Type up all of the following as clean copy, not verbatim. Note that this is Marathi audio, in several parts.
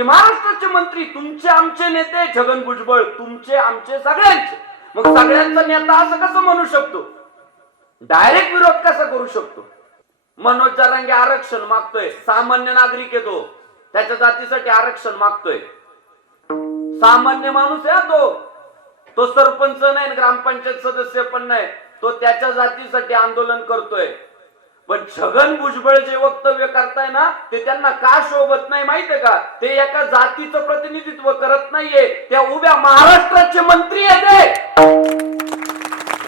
ते महाराष्ट्राचे मंत्री तुमचे आमचे नेते, छगन भुजबळ तुमचे आमचे सगळ्यांचे. मग सगळ्यांचा नेता असं कसं म्हणू शकतो? डायरेक्ट विरोध कसा करू शकतो? मनोज जरांगे आरक्षण मागतोय, सामान्य नागरिक आहे तो, त्याच्या जातीसाठी आरक्षण मागतोय. सामान्य माणूस आहे तो सरपंच नाही, ग्रामपंचायत सदस्य पण नाही, तो त्याच्या जातीसाठी आंदोलन करतोय. पण छगन भुजबळ जे वक्तव्य करताय ना, ते त्यांना का शोभत नाही माहितीये का? ते एका जातीचं प्रतिनिधित्व करत नाहीये, त्या उभ्या महाराष्ट्राचे मंत्री आहेत.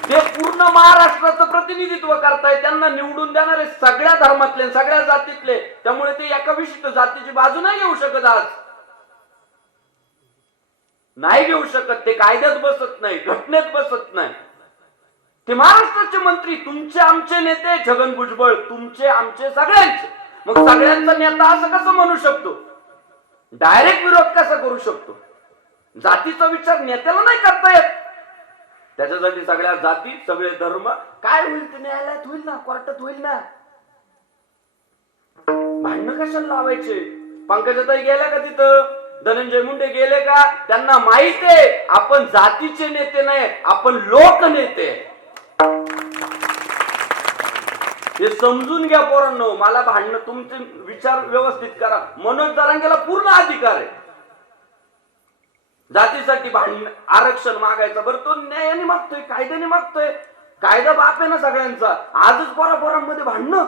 ते पूर्ण महाराष्ट्राचं प्रतिनिधित्व करताय. त्यांना निवडून देणारे सगळ्या धर्मातले, सगळ्या जातीतले. त्यामुळे ते एका विशिष्ट जातीची बाजू नाही घेऊ शकत. आज नाही घेऊ शकत. ते कायद्यात बसत नाही, घटनेत बसत नाही. ते महाराष्ट्राचे मंत्री तुमचे आमचे नेते, छगन भुजबळ तुमचे आमचे सगळ्यांचे. मग सगळ्यांचा नेता असं कसं म्हणू शकतो? डायरेक्ट विरोध कसा करू शकतो? जातीचा विचार नेत्याला नाही करता येत. त्याच्यासाठी सगळ्या जाती, सगळे धर्म, काय होईल ते न्यायालयात होईल ना, कोर्टात होईल ना. भांडण कशाला लावायचे? पंकजाताई गेल्या का तिथं? धनंजय मुंडे गेले का? त्यांना माहित आहे आपण जातीचे नेते नाही, आपण लोकनेते. हे समजून घ्या पोरांनो. मला भांडण, तुमचे विचार व्यवस्थित करा. मनोज जरांगेला पूर्ण अधिकार आहे जातीसाठी भांडण, आरक्षण मागायचं. बरं, तो न्यायाने मागतोय, कायद्याने मागतोय. कायदा बाप आहे ना सगळ्यांचा. आजच पोरांमध्ये भांडणं.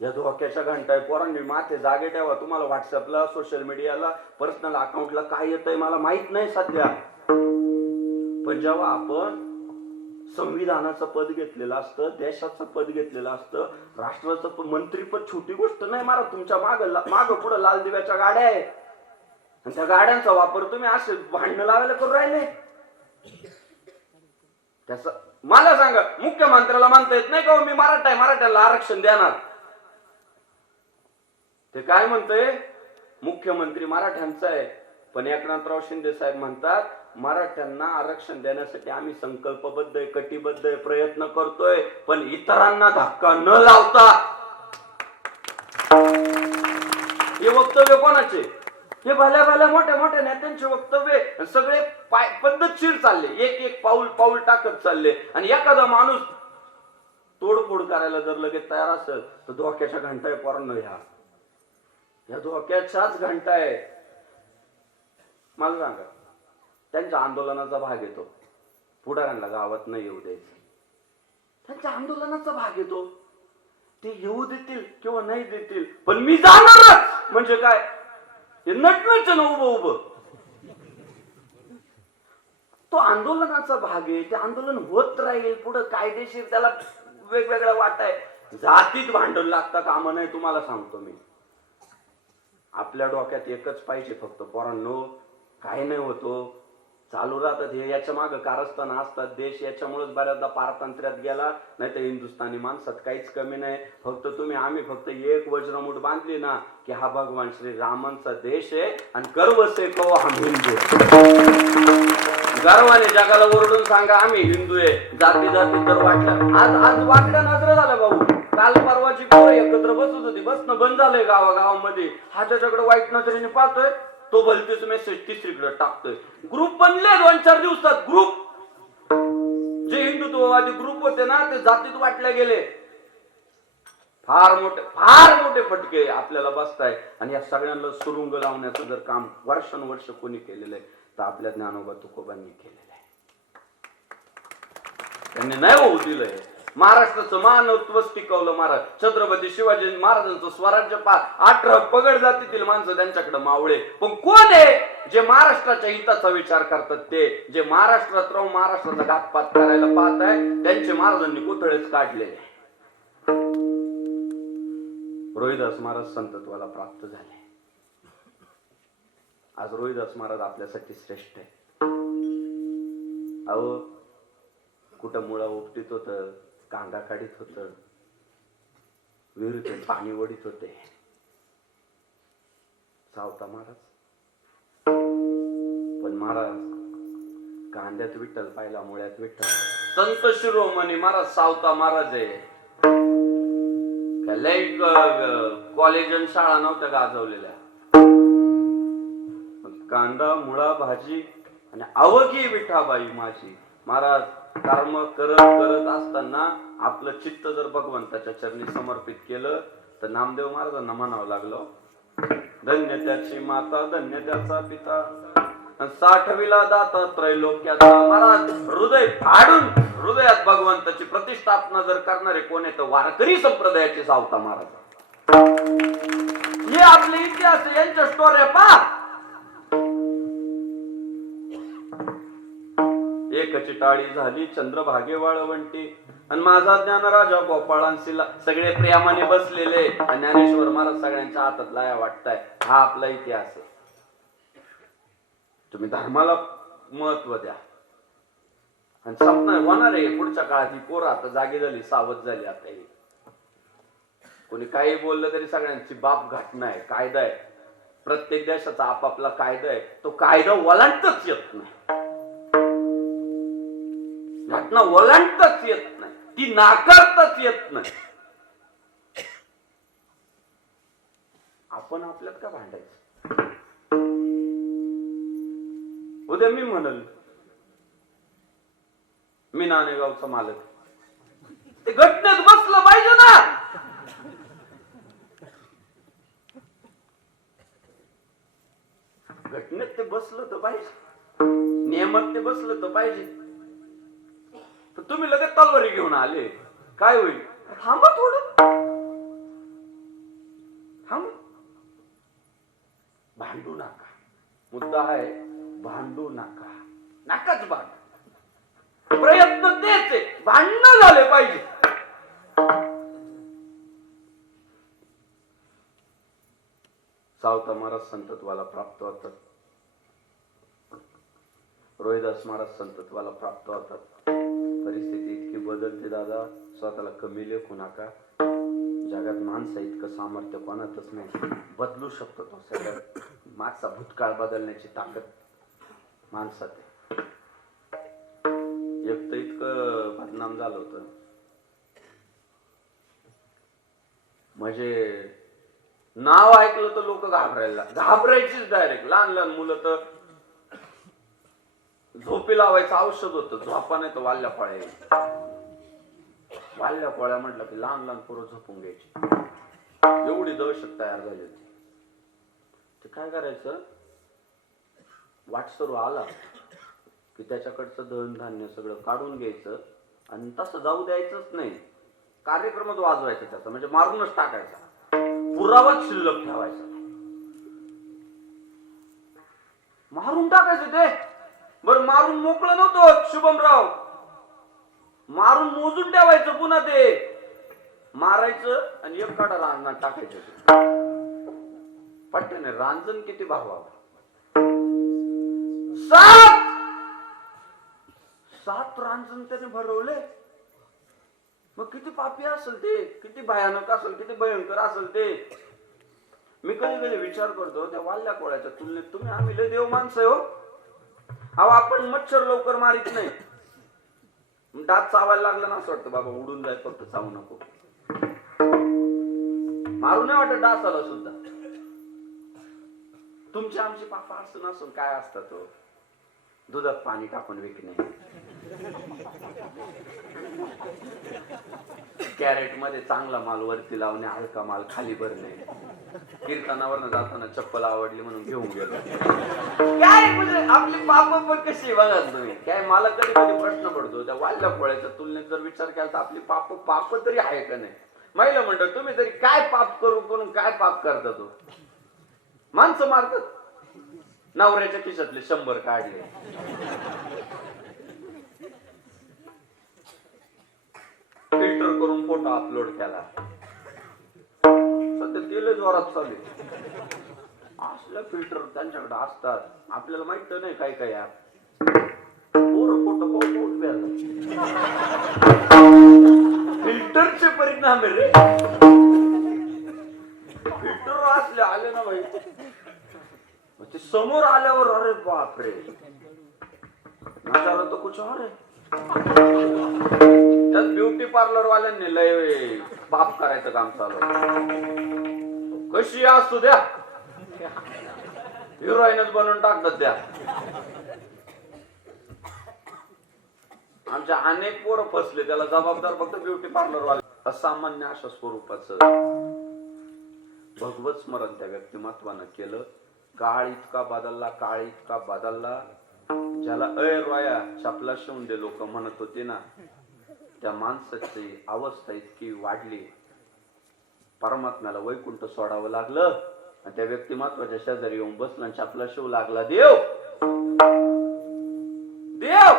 या धोक्याच्या घंटा आहे. पोरांनी माथे जागे ठेवा. तुम्हाला व्हॉट्सअपला, सोशल मीडियाला, पर्सनल अकाउंटला काय येतंय मला माहित नाही सध्या. पण जेव्हा आपण संविधानाचं पद घेतलेलं असतं, देशाचं पद घेतलेलं असतं, राष्ट्राचं मंत्रीपद छोटी गोष्ट नाही. मारा तुमच्या माग पुढे लाल दिव्याच्या गाड्या आहेत आणि त्या गाड्यांचा वापर तुम्ही असे भांडण लावायला करून राहिले. त्याच मला सांगा, मुख्यमंत्र्याला म्हणता येत नाही का मी मराठा आहे, मराठ्याला आरक्षण देणार? ते काय म्हणतोय? मुख्यमंत्री मराठ्यांचा आहे, पण एकनाथराव शिंदे साहेब म्हणतात मराठ्यांना आरक्षण देण्यासाठी आम्ही संकल्पबद्ध आहे, कटिबद्ध आहे, प्रयत्न करतोय, पण इतरांना धक्का न लावता. हे वक्तव्य कोणाचे? हे भल्या भल्या मोठ्या मोठ्या नेत्यांचे वक्तव्य. सगळे पद्धतशीर चालले, एक एक पाऊल पाऊल टाकत चालले. आणि एखादा माणूस तोडफोड करायला जर लगेच तयार असेल तर धोक्याच्या घंटा आहे पोरांनो. ह्या धोक्याच्याच घंटा आहे. मला सांगा, त्यांच्या आंदोलनाचा भाग येतो, पुढाऱ्यांना गावात नाही येऊ द्यायचं. त्यांच्या आंदोलनाचा भाग येतो, ते येऊ देतील किंवा नाही देतील, पण मी जाणारच. म्हणजे काय? हे नटनच ना उभं उभं. तो आंदोलनाचा भाग आहे, ते आंदोलन होत राहील पुढे कायदेशीर. त्याला वेगवेगळ्या वाट आहे. जातीत भांडण लागता कामा नाही. तुम्हाला सांगतो मी, आपल्या डोक्यात एकच पाहिजे फक्त पोरांनो, काही नाही होतो, चालू राहतात हे. याच्या मागे कारस्थान असतात. देश याच्यामुळेच बऱ्याचदा पारतंत्र्यात गेला, नाही तर हिंदुस्थानी माणसात काहीच कमी नाही. फक्त आम्ही फक्त एक वज्रमूठ बांधली ना की हा भगवान श्री रामांचा देश आहे आणि गर्व से कहो हम हिंदू. गर्वाने जगाला ओरडून सांगा आम्ही हिंदू आहे. जाती जाती तर वाटलं. आज वाकड्या नजर झालं भाऊ. काल परवाची पोरं एकत्र बसत होती, बसणं बंद झालंय गावागावामध्ये. हा त्याच्याकडे वाईट नजरेने पाहतोय, तो भलतेच मेसेज तिसरीकडे टाकतोय. ग्रुप बनले 2-4 दिवसात. ग्रुप जे हिंदुत्ववादी ग्रुप होते ना, ते जातीत वाटले गेले. फार मोठे फटके आपल्याला बसताय. आणि या सगळ्यांना सुरुंग लावण्याचं जर काम वर्षानुवर्ष कोणी केलेलं आहे तर आपल्या ज्ञानोबा तुकोबांनी केलेलं आहे. त्यांनी नाही होऊ दिलंय. महाराष्ट्राचं मानवत्व टिकवलं महाराज. छत्रपती शिवाजी महाराजांचं स्वराज्य 18 पगड जातीतील माणसं त्यांच्याकडे मावळे. पण कोण आहे जे महाराष्ट्राच्या हिताचा विचार करतात? ते जे महाराष्ट्रात राहून महाराष्ट्राचा घातपात करायला पाहत आहे, त्यांचे महाराजांनी कोथळेच काढले. रोहिदास महाराज संतत्वाला प्राप्त झाले. आज रोहिदास महाराज आपल्यासाठी श्रेष्ठ आहे. अहो, कुठं मुळा उपटीत होत, कांदा काढीत होत, विहिरीतून पाणी ओढीत होते सावता महाराज. पण महाराज कांद्यात विठ्ठल पाहिला, मुळ्यात विठ्ठल. संत शिरोमणी महाराज सावता महाराज आहे. कॉलेज आणि शाळा नव्हत्या गाजवलेल्या. कांदा मुळा भाजी आणि अवघी विठाबाई माझी. महाराज कर्म करत करत असताना आपलं चित्त जर भगवंताच्या चरणी समर्पित केलं तर नामदेव महाराजांना म्हणावं लागलं, धन्य त्याची माता धन्य त्याचा पिता 60विला दाता त्रैलोक्याचा. महाराज हृदय फाडून हृदयात भगवंताची प्रतिष्ठापना जर करणारे कोण आहे तर वारकरी संप्रदायाचे सावता महाराज. हे आपले इतिहास यांच्या स्टोऱ्या पहा. एकची टाळी झाली चंद्रभागे वाळवंटी आणि माझा ज्ञान राजा गोपाळांशीला. सगळे प्रेमाने बसलेले आणि ज्ञानेश्वर महाराज सगळ्यांच्या हातात लाया वाटताय. हा आपला इतिहास आहे. तुम्ही धर्माला महत्व द्या आणि स्वप्न होणार आहे पुढच्या काळात. ही पोरं आता जागी झाली, सावध झाली. आता ही कोणी काही बोललं तरी सगळ्यांची बाप घटना आहे, कायदा आहे. प्रत्येक देशाचा आपापला कायदा आहे. तो कायदा ओलांडताच येत नाही, घटना ओलांडताच येत नाही, ती नाकारताच येत नाही. आपण आपल्यात का भांडायचं? उद्या मी म्हणल मी नाणेगावचा मालक, ते घटनेत बसलं पाहिजे ना. घटनेत ते बसलं तर पाहिजे, नियमात ते बसलं तर पाहिजे. तुम्ही लगेच तलवारी घेऊन आले, काय होईल? थांबा थोडं, थांब. भांडू नका, मुद्दा आहे भांडू नका. नकाच भांड. प्रयत्न तेच आहे, भांडण झाले पाहिजे. सावता महाराज संतत्वाला प्राप्त होतात, रोहिदास महाराज संतत्वाला प्राप्त होतात. परिस्थिती इतकी बदलते दादा, स्वतःला कमी लेखू नका. जगात माणसं इतकं सामर्थ्य कोणातच नाही. बदलू शकतो तो सगळ्यात. मागचा भूतकाळ बदलण्याची ताकद माणसात आहे. एक तर इतकं बदनाम झालं होतं, म्हणजे नाव ऐकलं तर लोक घाबरायचीच डायरेक्ट. लहान लहान मुलं तर झोपी लावायचं औषध होतं. झोपा नाही तर वाल्या फळ्या. वाल्या फळ्या म्हटलं की लहान लहान पोरं झोपून घ्यायची. एवढी दहशत तयार झाली होती. ते काय करायचं, वाटसरू आला की त्याच्याकडचं धन धान्य सगळं काढून घ्यायचं आणि तसं जाऊ द्यायचंच नाही. कार्यक्रमच वाजवायचा त्याचा, म्हणजे मारूनच टाकायचा. पुरावाच शिल्लक ठेवायचा. मारून टाकायचं ते. बरं मारून मोकळं नव्हतं शुभमराव, मारून मोजून ठेवायचं. पुन्हा ते मारायचं आणि एक काढा रांजणात टाकायचं. पट्ट्याने रांजण किती भागवावं? 7 रांजण त्याने भरवले. मग किती पापी असेल ते, किती भयानक असेल, किती भयंकर असेल ते. मी कधी कधी विचार करतो त्या वाल्या कोळ्याच्या तुलनेत तुम्ही आम्ही लय देव माणसं हो. अहो आपण मच्छर लवकर मारित नाही. दात चावायला लागला ना असं वाटतं बाबा उडून जाय, फक्त चावू नको. मारू नाही वाटत डासाला सुद्धा. तुमची आमची पापा असं नसून काय असतात तो, दुधात पाणी टाकून विकणे, कॅरेट मध्ये चांगला माल वरती लावणे, हलका माल खाली भरणे, कीर्तनावर जाताना चप्पल आवडली म्हणून घेऊन गेलो. काय म्हणजे आपली पाप पण कशी बघा तुम्ही. काय मला कधी कधी प्रश्न पडतो त्या वाल्या पोळ्याच्या तुलनेत जर विचार केला तर आपली पाप तरी आहे का नाही. महिला म्हणतात तुम्ही तरी काय पाप करून काय पाप करता तो. माणसं मारतात, नवऱ्याच्या खिशातले 100 काढले, फिल्टर करून फोटो अपलोड केला. सध्या तेल जोरात चालू. असल्या फिल्टर त्यांच्याकडे असतात, आपल्याला माहित नाही काय काय ऍप. फोटो फिल्टरचे परिणाम आहे रे. फिल्टर असले आले ना भाई, ते समोर आल्यावर अरे बापरे, नजारा तो कुछ और है. त्यात ब्युटी पार्लर वाल्यांनी लय पाप करायचं काम चालू. कशी असू द्या, हिरोईनच बनवून टाकतात त्या. आमच्या अनेक पोरं फसले, त्याला जबाबदार फक्त ब्युटी पार्लर वाले. असामान्य अशा स्वरूपाचं भगवत स्मरण त्या व्यक्तिमत्वानं केलं. काळ इतका बदलला, काळ इतका बदलला, ज्याला रोया चपला शिवून दे लोक म्हणत होते ना, त्या माणसाची अवस्था इतकी वाढली, परमात्म्याला वैकुंठ सोडावं लागलं आणि त्या व्यक्तिमत्वाच्या शेजारी येऊन बसला आणि चपला शिवू लागला. देव देव,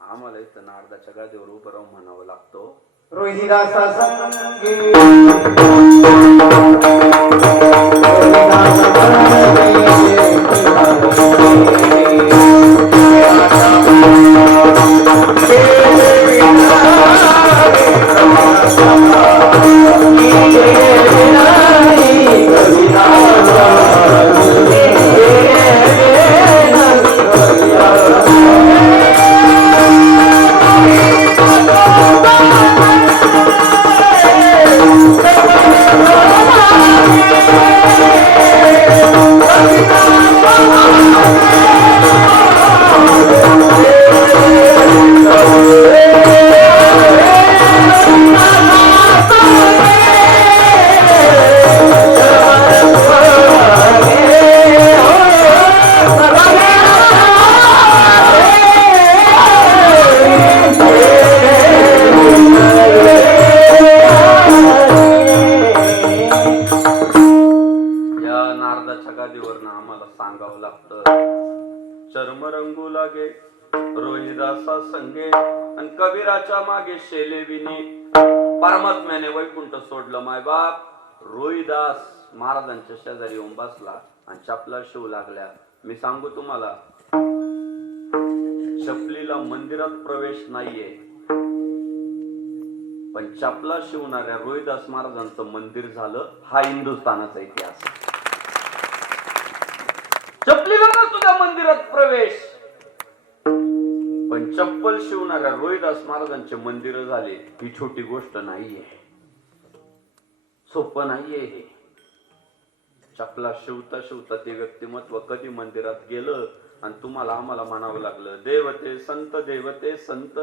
आम्हाला इथं नारदाच्या गादीवर उभं राहून म्हणावं लागतो, रोहिदासा संगे रोहिदासा संगे आणि कबीराच्या मागे शेलेविनी परमात्म्याने वैकुंठ सोडलं. माय बाप रोहिदास महाराजांच्या शेजारी येऊन बसला आणि चपला शिवू लागल्या. मी सांगू तुम्हाला, चपलीला मंदिरात प्रवेश नाहीये, पण चपला शिवणाऱ्या रोहिदास महाराजांचं मंदिर झालं. हा हिंदुस्थानाचा इतिहास. चपलीला सुद्धा मंदिरात प्रवेश, पण चप्पल शिवणाऱ्या रोहिदास महाराजांचे मंदिर झाले. ही छोटी गोष्ट नाहीये, सोपं नाहीये हे. चपला शिवता शिवता ते व्यक्तिमत्व कधी मंदिरात गेलं आणि तुम्हाला आम्हाला म्हणावं लागलं, देवते संत, देवते संत.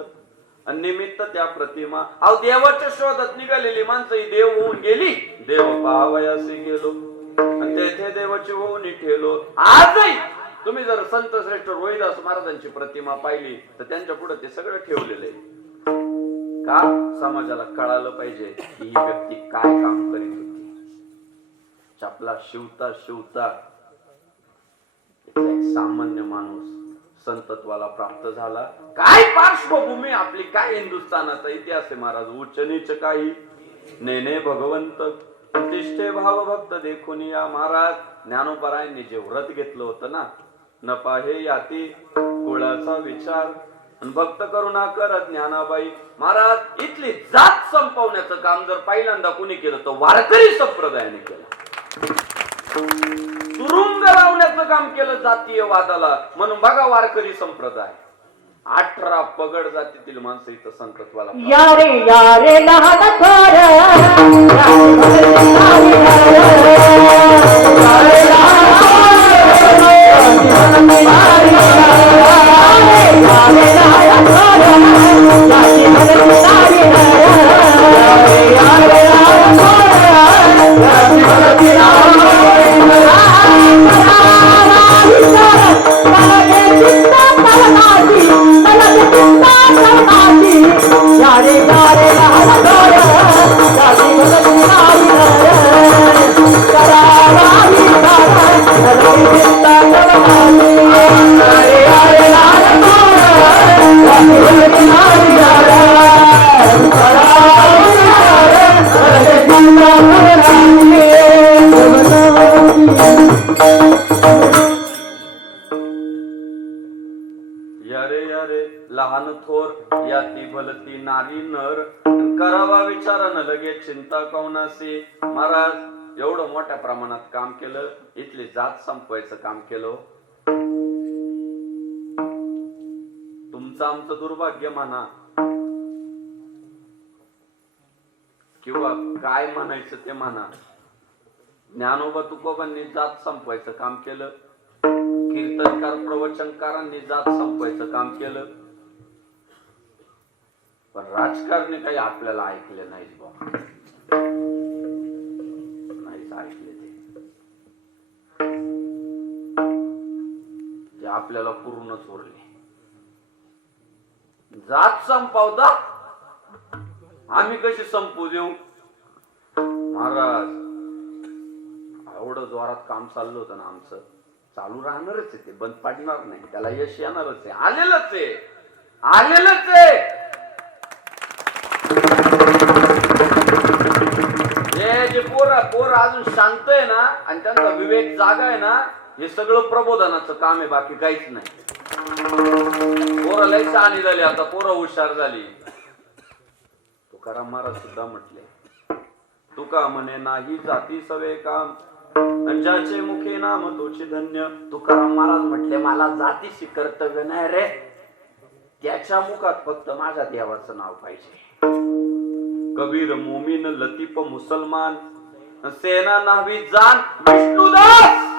आणि निमित्त त्या प्रतिमा. अहो देवाच्या शोधात निघालेली माणसं ही देव होऊन गेली. देव पाहावयासी गेलो आणि तेथे देवाची होऊन ठेवलो. आजही तुम्ही जर संत श्रेष्ठ रोहिदास महाराजांची प्रतिमा पाहिली तर त्यांच्या पुढे ते सगळं ठेवलेलं आहे. का? समाजाला कळालं पाहिजे की ही व्यक्ती काय काम करीत होती. चपला शिवता शिवता एक सामान्य माणूस संतत्वाला प्राप्त झाला. काय पार्श्वभूमी आपली, काय हिंदुस्थानाचा इतिहास आहे महाराज. उच्च नीच काही नेने भगवंत प्रतिष्ठे भाव भक्त देखून या. महाराज ज्ञानोबरायांनी जे व्रत घेतलं होतं ना, न पाहे याती कुळाचा विचार भक्त करुणा करत ज्ञानाबाई. महाराज इथली जात संपवण्याचं काम जर पहिल्यांदा कुणी केलं तर वारकरी संप्रदायाने केलं. तुरुंग लावण्याचं काम केलं जातीय वादाला, म्हणून बघा वारकरी संप्रदाय. 18 पगड जातीतील माणसं इथं संतत्वाला. यारे यारे लहान थोर लहान थोर याती भलती नारी नर करावा विचारानं लगेच चिंता कौनासी. महाराज एवढं मोठ्या प्रमाणात काम केलं, इथली जात संपवायचं काम केलं. तुमचं आमचं दुर्भाग्य म्हणा, किंवा काय म्हणायचं ते म्हणा. ज्ञानोबा तुकोबांनी जात संपवायचं काम केलं, कीर्तनकार प्रवचनकारांनी जात संपवायचं काम केलं, पण राजकारणी काही आपल्याला ऐकले नाही बाबा, नाहीच ऐकले ते आपल्याला पूर्णच उरले. जात संपवता आम्ही कशी संपू देऊ महाराज. एवढं जोरात काम चाललं होतं ना आमचं, चालू राहणारच आहे ते, बंद पडणार नाही, त्याला यश येणारच आहे, आलेलंच आहे, आलेलंच आहे. हे जे पोर अजून शांत आहे ना आणि त्यांचा विवेक जागा आहे ना, हे सगळं प्रबोधनाचं काम आहे, बाकी काहीच नाही. पोरं लय शहाणी झाली आता, पोरं हुशार झाली. तुकाराम महाराज सुद्धा म्हटले, तुका म्हणे नाही जाती सवे काम, ज्याचे मुखे नाम तोचे धन्य. तुकाराम महाराज म्हटले मला जातीशी कर्तव्य नाही रे, त्याच्या मुखात फक्त माझ्या देवाचं नाव पाहिजे. कबीर मोमीन लतीफ मुसलमान, सेना नावी जाण विष्णुदास.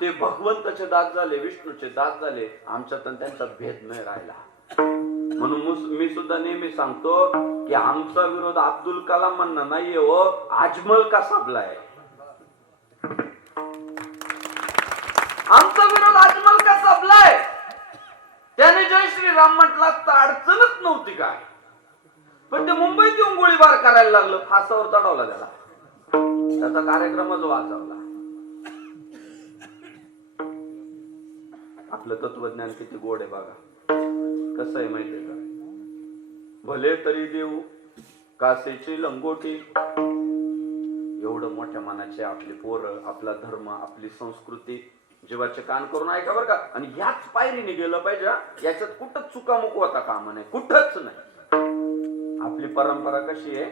ते भगवंताचे दास झाले, विष्णूचे दास झाले, आमच्यात त्यांचा भेद नाही राहिला. म्हणून मी सुद्धा नेहमी सांगतो की आमचा विरोध अब्दुल कलामांना नाहीये हो, अजमल कसाबला आहे. आमचा विरोध अजमल कसाबला आहे. त्याने जय श्रीराम म्हटला तर अडचणच नव्हती काय, पण ते मुंबईत येऊन गोळीबार करायला लागलं, फासावर चढवला त्याला, त्याचा कार्यक्रमच वाजवला. आपलं तत्वज्ञान किती गोड आहे बघा. कसं आहे माहितीये का, भले तरी देऊ कासेची लंगोटी. एवढं मोठ्या मानाचे आपले पोरं, आपला धर्म, आपली संस्कृती जीवाचे कान करून ऐका बरं का. आणि ह्याच पायरीने गेलं पाहिजे, याच्यात कुठंच चुकामुक होता कामा नाही, कुठंच नाही. आपली परंपरा कशी आहे,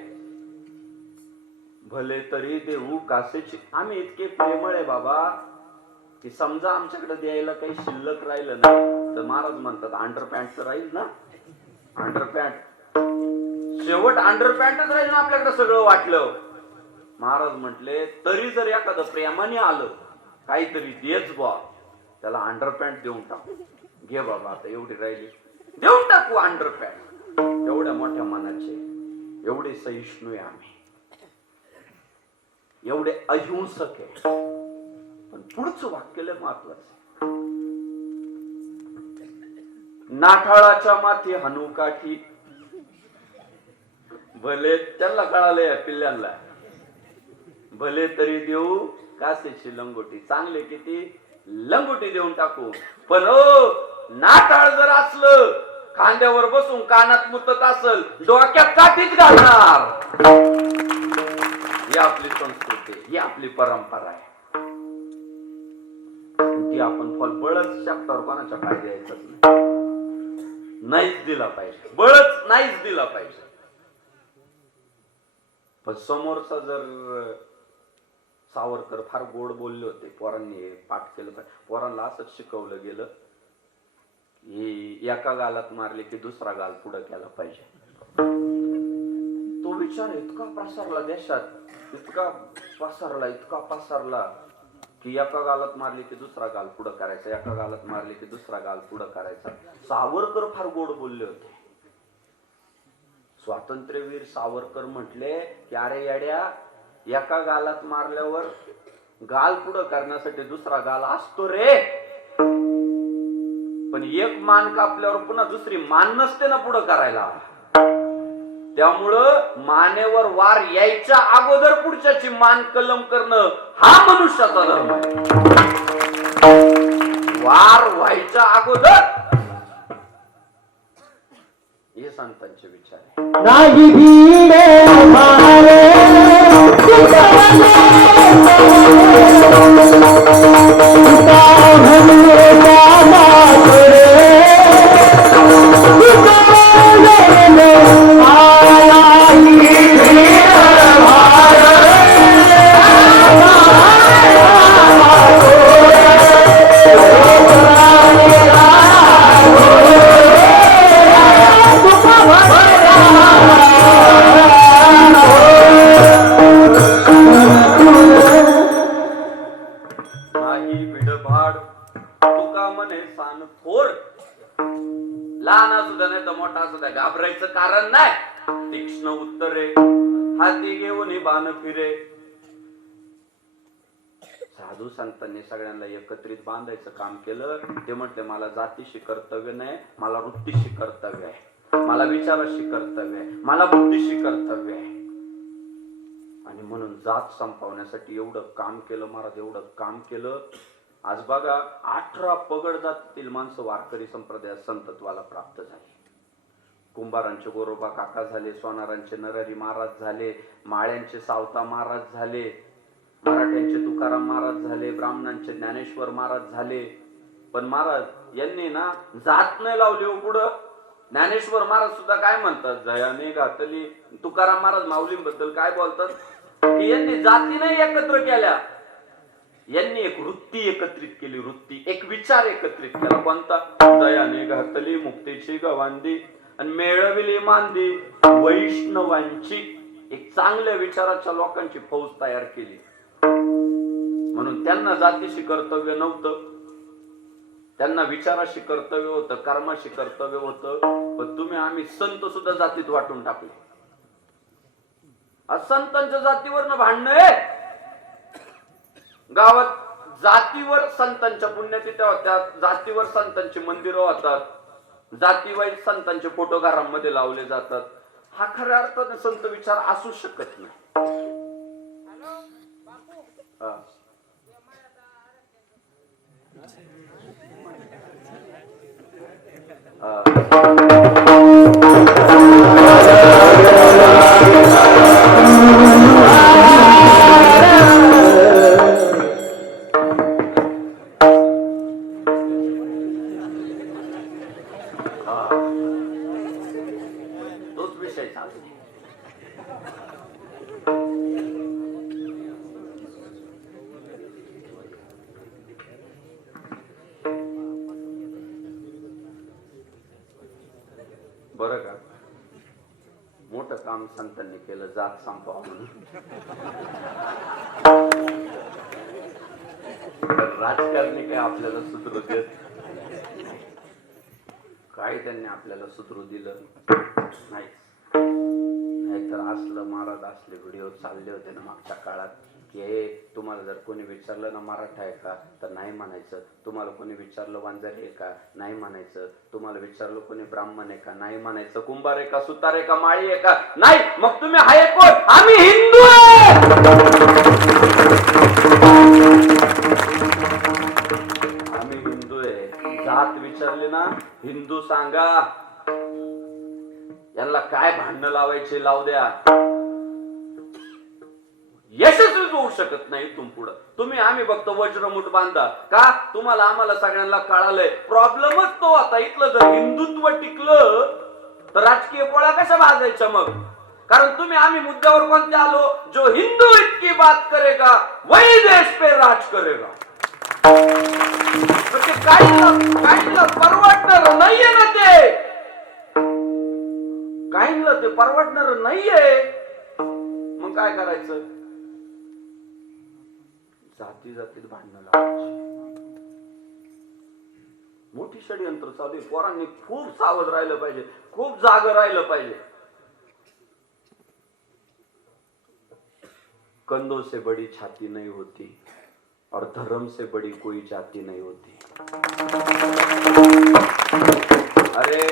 भले तरी देऊ कासेची. आम्ही इतके प्रेमळ आहे बाबा की समजा आमच्याकडे द्यायला काही शिल्लक राहिलं नाही तर महाराज म्हणतात अंडरपॅन्ट तर राहील ना, अंडरपॅन्ट शेवट अंडरपॅन्टच राहील ना आपल्याकडे सगळं वाटलं. महाराज म्हटले तरी जर एखादं प्रेमाने आलं काहीतरी देच बा, त्याला अंडरपॅन्ट देऊन टाकू. घे बाबा आता एवढी राहिली, देऊन टाकू अंडरपॅन्ट. एवढ्या मोठ्या मनाचे, एवढे सहिष्णू आहे आम्ही, एवढे अहिंसक आहे. पण पुढचं वाक्य लय महत्वाचं. नाठाळाच्या माथी हनु काठी. भले त्यांना कळालंय पिल्ल्यांना, भले तरी देऊ कासेची लंगोटी. चांगले किती लंगोटी देऊन टाकू, पण हो नाठाळ जर असलं, खांद्यावर बसून कानात मुतत असल, डोक्यात काठीच घालणार. ही आपली संस्कृती, ही आपली परंपरा आहे. ती आपण फल बळच शकतो, कोणाच्या पाय द्यायचंच नाहीच दिला पाहिजे, बळच नाहीच दिला पाहिजे. पण समोरचा जर सावरकर फार गोड बोलले होते, पोरांनी पाठ केलं पाहिजे. पोरांना असंच शिकवलं गेलं की एका गालात मारले की दुसरा गाल पुढे केला पाहिजे. तो विचार इतका पसरला देशात, इतका पसरला की एका गालात मारली की दुसरा गाल पुढे करायचा, एका गालात मारली की दुसरा गाल पुढे करायचा. सावरकर फार गोड बोलले होते. स्वातंत्र्यवीर सावरकर म्हटले की अरे येड्या, एका गालात मारल्यावर गाल पुढं करण्यासाठी दुसरा गाल असतो रे, पण एक मान कापल्यावर पुन्हा दुसरी मान नसते ना पुढं करायला. त्यामुळं मानेवर वार यायच्या अगोदर पुढच्याची मान कलम करणं हा मनुष्याचा धर्म आहे. वार व्हायच्या अगोदर, हे संतांचे विचार आहे. नाही भीड मारे Oh मुलगा म्हणे सान थोर. लहान असू द्या नाही तर मोठा असू द्या, घाबरायचं कारण नाही. तीक्ष्ण उत्तरे हाती घेऊन बाण फिरे. साधू संतांनी सगळ्यांना एकत्रित बांधायचं काम केलं. ते म्हटले मला जातीशी कर्तव्य नाही, मला वृत्तीशी कर्तव्य आहे, मला विचाराशी कर्तव्य आहे, मला बुद्धीशी कर्तव्य आहे. आणि म्हणून जात संपवण्यासाठी एवढं काम केलं महाराज, एवढं काम केलं. आज बघा 18 पगड जातीतील माणसं वारकरी संप्रदायात संतत्वाला प्राप्त झाली. कुंभारांचे गोरोबा काका झाले, सोनारांचे नरहरी महाराज झाले, माळ्यांचे सावता महाराज झाले, मराठ्यांचे तुकाराम महाराज झाले, ब्राह्मणांचे ज्ञानेश्वर महाराज झाले. पण महाराज यांनी ना जात नाही लावली हो पुढं. ज्ञानेश्वर महाराज सुद्धा काय म्हणतात, जयाने घातली. तुकाराम महाराज माऊलींबद्दल काय बोलतात की यांनी जाती नाही एकत्र केल्या, यांनी एक वृत्ती एकत्रित केली. वृत्ती, एक विचार एकत्रित केला. कोणता? जयाने घातली मुक्तीची गवांदी आणि मेळविली मांदी वैष्णवांची. एक चांगल्या विचाराच्या लोकांची फौज तयार केली. म्हणून त्यांना जातीशी कर्तव्य नव्हतं, त्यांना विचाराशी कर्तव्य होतं, कर्माशी कर्तव्य होतं. पण तुम्ही आम्ही संत सुद्धा जातीत वाटून टाकले. आज संतांच्या जातीवर भांडण आहे. गावात जातीवर संतांच्या पुण्यतिथ्या होत्या, जातीवर संतांची मंदिरं होतात, जातीवाईज संतांचे फोटो घरांमध्ये लावले जातात. हा खऱ्या अर्थाने संत विचार असू शकत नाही. तोच विषय चालू. बरं का, मोठं काम संतांनी केलं जात संपवा म्हणून. राजकारणी काय आपल्याला सुधरू देत काय, त्यांनी आपल्याला सुधरू दिलं नाही. नाहीतर असलं महाराज असले व्हिडिओ चालले होते ना मागच्या काळात की हे तुम्हाला जर कोणी विचारलं ना मराठा आहे का तर नाही म्हणायचं, तुम्हाला कोणी विचारलं वांजारी आहे का नाही म्हणायचं, तुम्हाला विचारलं कोणी ब्राह्मण आहे का नाही म्हणायचं, कुंभार आहे का सुतार आहे का माळी आहे का नाही, मग तुम्ही हाय कोण, आम्ही हिंदू आहे. आम्ही हिंदू आहे. जात विचारली ना हिंदू सांगा. यांना काय भांडणं लावायचे लावू द्या. यशस्वी होऊ शकत नाही इथून पुढं. तुम्ही आम्ही फक्त वज्रमुठ बांधा का, तुम्हाला आम्हाला सगळ्यांना कळालंय. प्रॉब्लेमच तो आता इथलं जर हिंदुत्व टिकलं तर राजकीय पोळ्या कशा भाजायच्या मग. कारण तुम्ही आम्ही मुद्द्यावर कोणते आलो, जो हिंदू इतकी बात करेगा वही देश पे राज करेगा. काहींना परवडणार नाहीये ना ते, काहींना ते परवडणार नाहीये. मग काय करायचं, जाती जातीत भांडणं लावायची. मोठी षडयंत्र चालू आहे. पोरांनी खूप सावध राहिलं पाहिजे, खूप जाग राहिलं पाहिजे. कंधों से बड़ी छाती नहीं होती और धर्म से बड़ी कोई जाति नहीं होती. अरे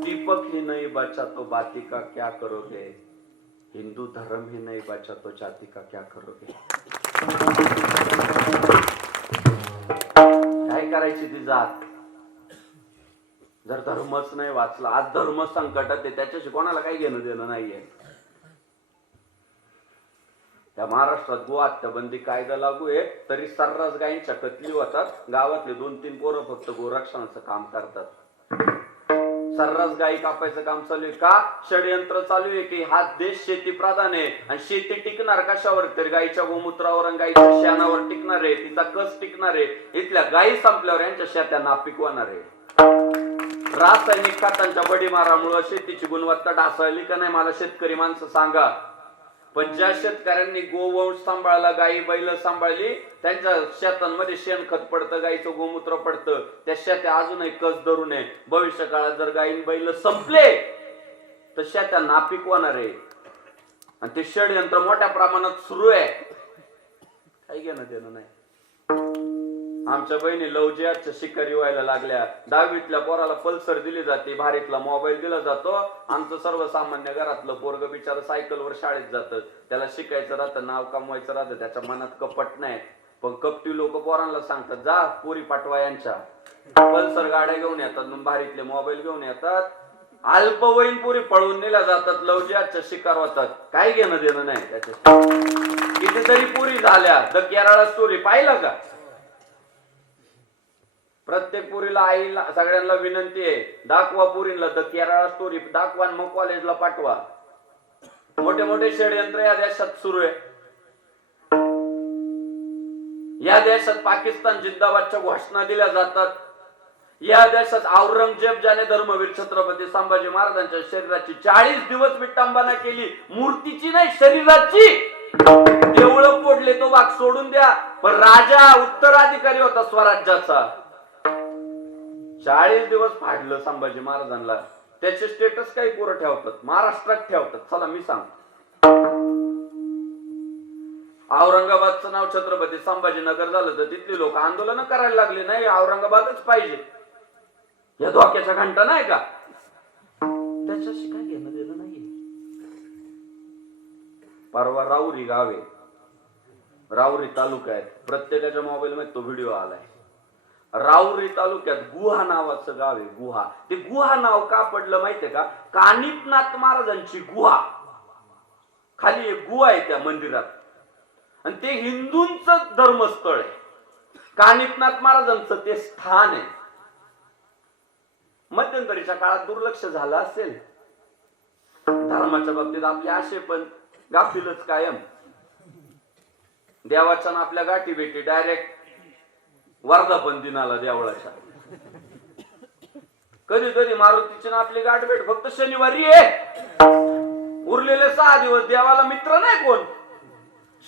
दीपक ही नहीं बचा तो बाती का क्या करोगे, हिंदू धर्म ही नहीं बचा तो जाति का क्या करोगे. काय करायची ती जात जर धर्मच नाही वाचला. आज धर्म संकटात आहे, त्याच्याशी कोणाला काही घेणं देणं नाहीये. त्या महाराष्ट्रात गो हत्याबंदी कायदा लागू आहे तरी सर्रास गायींच्या कत्तली होतात. गावातले 2-3 पोरं फक्त गोरक्षणाचं काम करतात. सर्रास गायी कापायचं काम चालू आहे. का षडयंत्र चालू आहे की हा देश शेती प्रधान आहे आणि शेती टिकणार कशावर, तर गायीच्या गोमूत्रावर आणि गायीच्या शेणावर टिकणार आहे, तिचा कस टिकणार आहे. इथल्या गायी संपल्यावर यांच्या शेत्या नापीक होणार आहे. रासायनिक खतांच्या बडीमारामुळे शेतीची गुणवत्ता ढासळली का नाही मला शेतकरी माणसं सांगा. पण ज्या शेतकऱ्यांनी गोवंश सांभाळला, गायी बैल सांभाळली, त्यांच्या शेतांमध्ये शेणखत पडतं, गायीचं गोमूत्र पडतं, त्या शेत्या अजूनही कस धरू नये. भविष्य काळात जर गायी बैल संपले तर शेत्या नापीक होणार आहे. आणि ते षडयंत्र मोठ्या प्रमाणात सुरू आहे. काही घेणं देणं नाही. आमच्या बहिणी लव जिहादच्या शिकारी व्हायला लागल्या. 10वीतल्या पोराला पल्सर दिली जाते, भारीतला मोबाईल दिला जातो. आमचं सर्वसामान्य घरातलं पोरग बिचार सायकलवर शाळेत जातं. त्याला शिकायचं राहतं, नाव कमवायचं राहतं, त्याच्या मनात कपट नाही. पण कपटी लोक पोरांना सांगतात, जा पोरी पाठवा यांच्या. पल्सर गाड्या घेऊन येतात, भारीतले मोबाईल घेऊन येतात. अल्पवयीन पोरी पळून नेल्या जातात, लव जिहादच्या शिकार होतात. काही घेणं देणं नाही त्याच्या. कितीतरी पोरी झाल्या. द केरळा स्टोरी पाहिलं का? प्रत्येक पोरीला, आईला, सगळ्यांना विनंती आहे, दाखवा पोरींना द केरळा स्टोरी दाखवा, मग कॉलेजला पाठवा. मोठे मोठे षडयंत्र या देशात सुरू आहे. या देशात पाकिस्तान जिंदाबादच्या घोषणा दिल्या जातात. या देशात औरंगजेब ज्याने धर्मवीर छत्रपती संभाजी महाराजांच्या शरीराची 40 दिवस विटंबना केली, मूर्तीची नाही शरीराची. देवळं फोडले, तो भाग सोडून द्या, पण राजा उत्तराधिकारी होता स्वराज्याचा. 40 दिवस फाडलं संभाजी महाराजांना. त्याचे स्टेटस काही पोरं ठेवतात, महाराष्ट्रात ठेवतात. चला मी सांग, औरंगाबादचं नाव छत्रपती संभाजीनगर झालं तर तिथली लोक आंदोलन करायला लागले, नाही औरंगाबादच पाहिजे. या धोक्याच्या घंटा नाही का? त्याच्याशी काय घेणं देणं नाहीये. परवा राऊरी गाव आहे, राऊरी तालुका आहे. प्रत्येकाच्या मोबाईल मध्ये तो व्हिडिओ आलाय. राऊरी तालुक्यात गुहा नावाचं गाव आहे. गुहा. ते गुहा नाव का पडलं माहितीये का? कानिफनाथ महाराजांची गुहा. खाली एक गुहा आहे त्या मंदिरात, आणि ते हिंदूंचं धर्मस्थळ आहे. कानिफनाथ महाराजांचं ते स्थान आहे. मध्यंतरीच्या काळात दुर्लक्ष झालं असेल धर्माच्या बाबतीत. आपले असे पण गाफीलच कायम. देवाच्या ना आपल्या गाठी भेटी डायरेक्ट वर्धापन दिनाला देवळाच्या. कधीतरी मारुतीची ना आपली गाठ भेट फक्त शनिवारी आहे. उरलेले 6 दिवस देवाला मित्र नाही कोण.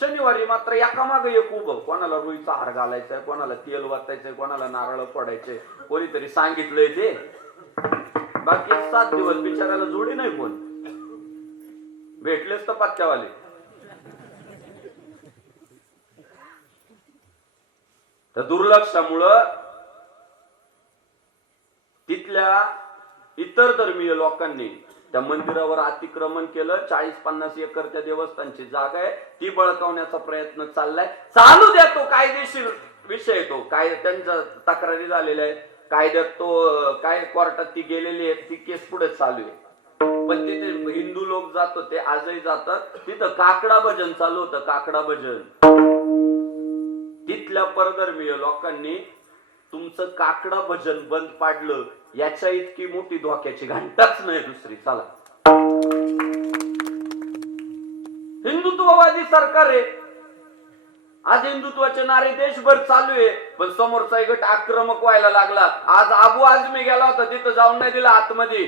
शनिवारी मात्र एकामागे एक उभं. कोणाला रुईचा हार घालायचाय, कोणाला तेल वाचायचंय, कोणाला नारळ फोडायचंय, कोणीतरी सांगितलंय ते. बाकी 7 दिवस बिचाराला जोडी नाही कोण. भेटलेच तर पत्त्यावाले. तर दुर्लक्षामुळं तिथल्या इतर धर्मीय लोकांनी त्या मंदिरावर अतिक्रमण केलं. 40-50 एकर त्या देवस्थानची जागा आहे, ती बळकावण्याचा प्रयत्न चाललाय. चालू द्या, तो कायदेशीर विषय. तो काय त्यांच्या तक्रारी झालेल्या आहेत कायद्यात. तो काय कोर्टात ती गेलेली आहे, ती केस पुढे चालू आहे. पण तिथे हिंदू लोक जात होते, आजही जातात. तिथं काकडा भजन चालू होतं. काकडा भजन. तिथल्या परधर्मीय लोकांनी तुमचं काकडा भजन बंद पाडलं. याच्या इतकी मोठी धोक्याची घंटाच नाही दुसरी. चला, हिंदुत्ववादी सरकार आहे. आज हिंदुत्वाचे नारे देशभर चालू आहे, पण समोरचा एक गट आक्रमक व्हायला लागला. आज अबू आझमी गेला होता, तिथं जाऊन नाही दिला आतमध्ये,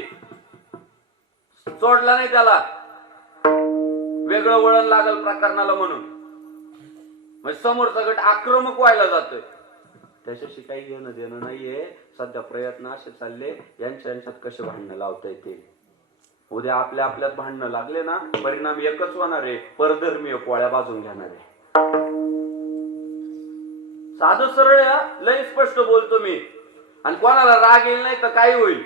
सोडला नाही त्याला. वेगळं वळण लागल प्रकरणाला म्हणून. समोरचा गट आक्रमक व्हायला जातोय. त्याच्याशी काही घेणं देणं नाहीये. सध्या प्रयत्न असे चालले, यांच्यात कसे भांडणं लावता येते. उद्या आपल्या आपल्यात भांडणं लागले ना, परिणाम एकच होणार आहे, परधर्मीय पोळ्या बाजून घेणार आहे. साधं सरळ लय स्पष्ट बोलतो मी. आणि कोणाला राग येईल नाही तर काही होईल.